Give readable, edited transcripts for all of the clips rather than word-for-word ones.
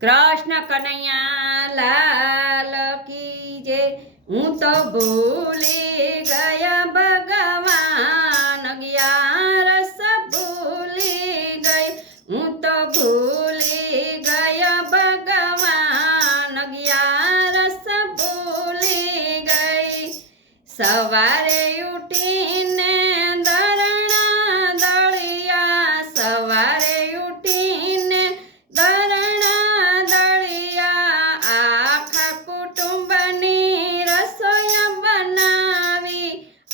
कृष्ण कन्हैया लाल की जय। हूँ तो भूली गया भगवान, 11 भूली गई। हूँ तो भूली गया भगवान, 11 भूली गई। सवारे उठीने दरણા દળિયા, સવારે ઉઠીને દરણા દળિયા, આખા કુટુંબની રસોઈ બનાવી,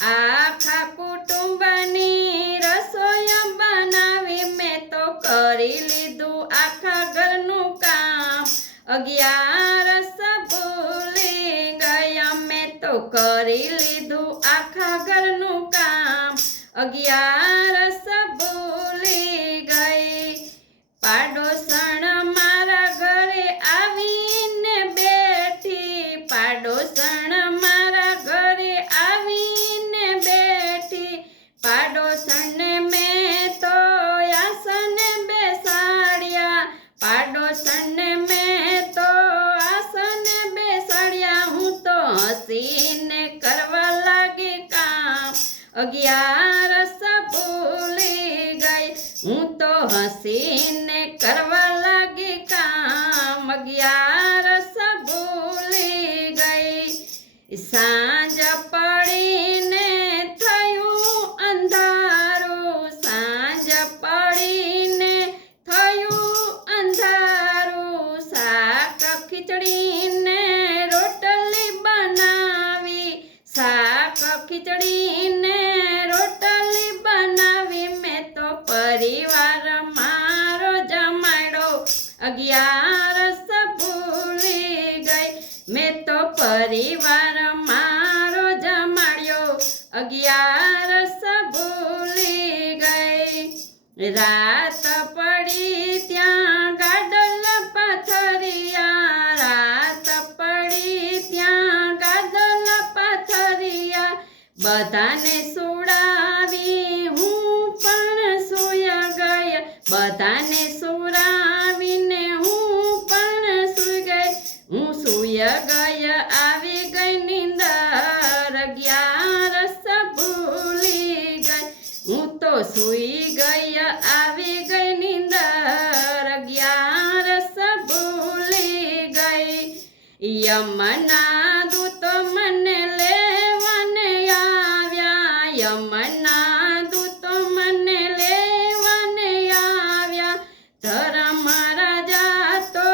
આખા કુટુંબની રસોઈ બનાવી। મેં તો કરી લીધું આખા ઘરનું કામ, 11 ભૂલી ગયા। મેં તો કરી લીધું આખા ઘરનું કામ, 11 ભૂલી ગઈ। પાડોસણ મારા ઘરે આવીને બેઠી, પાડોસણ મારા ઘરે આવીને બેઠી। પાડોસણને મેં તો આસને બેસાડ્યા, પાડોસણને મેં તો આસને બેસાડ્યા। હું તો હસીને કરવા લાગી કામ, 11 ભૂલી ગઈ। હું તો હસીને કરવા લાગી કામ, 11 ભૂલી ગઈ। સાંજ પડીને થયું અંધારું, સાંજ પડીને થયું અંધારું। શાક ખીચડીને રોટલી બનાવી, શાક ખીચડીને રોટલી બનાવી। મેં તો પરિવાર મારો જમાડો, 11 ભૂલી ગઈ। મેં તો પરિવાર મારો જમાડ્યો, 11 ભૂલી ગઈ। રાત પડી ત્યાં ગાડલ પાથરિયા, રાત પડી ત્યાં ગાડલ પાથરિયા। બધાને સુડાવી હું પણ સૂયા ગઈ, બધાને સુરાવીને હું પણ સૂઈ ગઈ। હું સૂઈ ગઈ આવી ગઈ નીંદર, 11 ભૂલી ગઈ। હું તો સૂઈ ગઈ આવી ગઈ નીંદર, 11 ભૂલી ગઈ। યમના દૂત મને લેવાને આવ્યા, યમના દૂત મને લેવાને આવ્યા। ધર્મ રાજા તો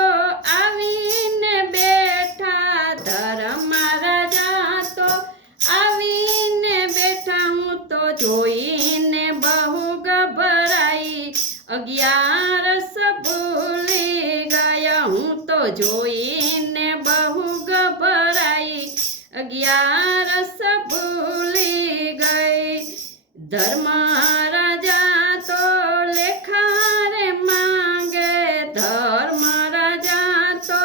આવીને બેઠા, ધર્મ રાજા તો આવીને બેઠા। હું તો જોઈને બહુ ગભરાઈ, 11 ભૂલી ગયા। હું તો જોઈને બહુ ગભરાઈ, 11 ભૂલી ગઈ। ધર્મ રાજા તો લેખારે માંગે, ધર્મ રાજા તો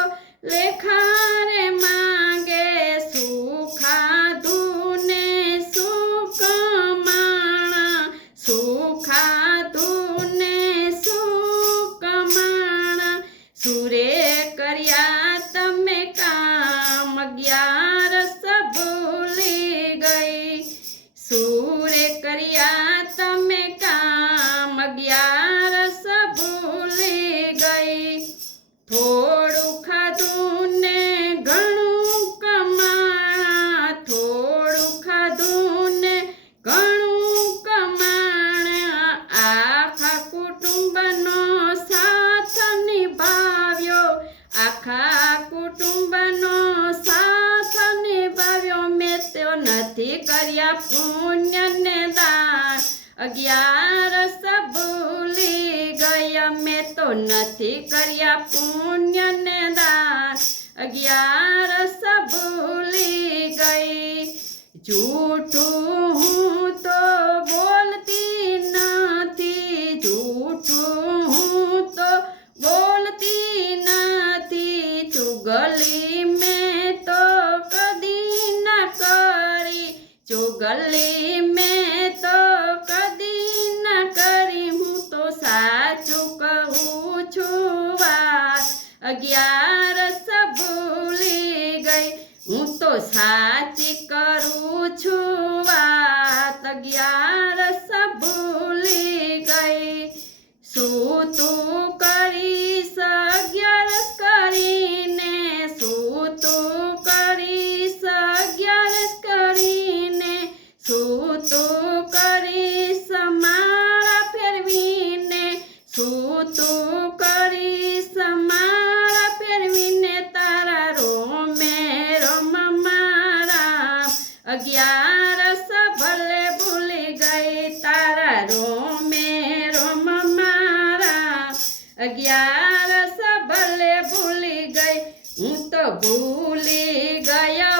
લેખારે માંગે। શું ખાધું ને શું કમાણા, શું ખાધું ને શું કમાણા। સુરે કર્યા તમે કામ, 11 ભૂલી ગઈ। સુરે કર્યા તમે કામ, 11 ભૂલી ગઈ। થોડું ખાધું ને ઘણું કમાણા, થોડું ખાધું ને ઘણું કમાણા। આખા કુટુંબનો સાથ નિભાવ્યો, આખા કુટુંબનો સાથ નિભાવ્યો। મેં તો નથી કર્યા પુણ્ય ને દાન, 11 ભૂલી ગયા। મેં તો નથી કર્યા પુણ્ય ને દાન, 11 ભૂલી ગઈ। જૂઠું હું તો બોલતી નથી, જૂઠું હું તો બોલતી નથી। ચુગલી મેં તો કદી ના કરી, ચુગલી મેં તો કદી ના કરી। હું તો સાચું કહું છું વાત, 11 ભૂલી ગઈ હું તો સાચી કરું છું વાત 11 ભૂલી ગઈ શું તું કરીશ 11 કરીને શું તું કરીશ 11 કરીને શું તું કરીશ માળા ફેરવીને શું તું કરીશ માળા ફેરવીને તારા રોમે રોમ મારા 11 ભલે ભૂલી ગઈ તારા રોમે રોમ મારા 11 ભલે ભૂલી ગઈ હું તો ભૂલી ગયા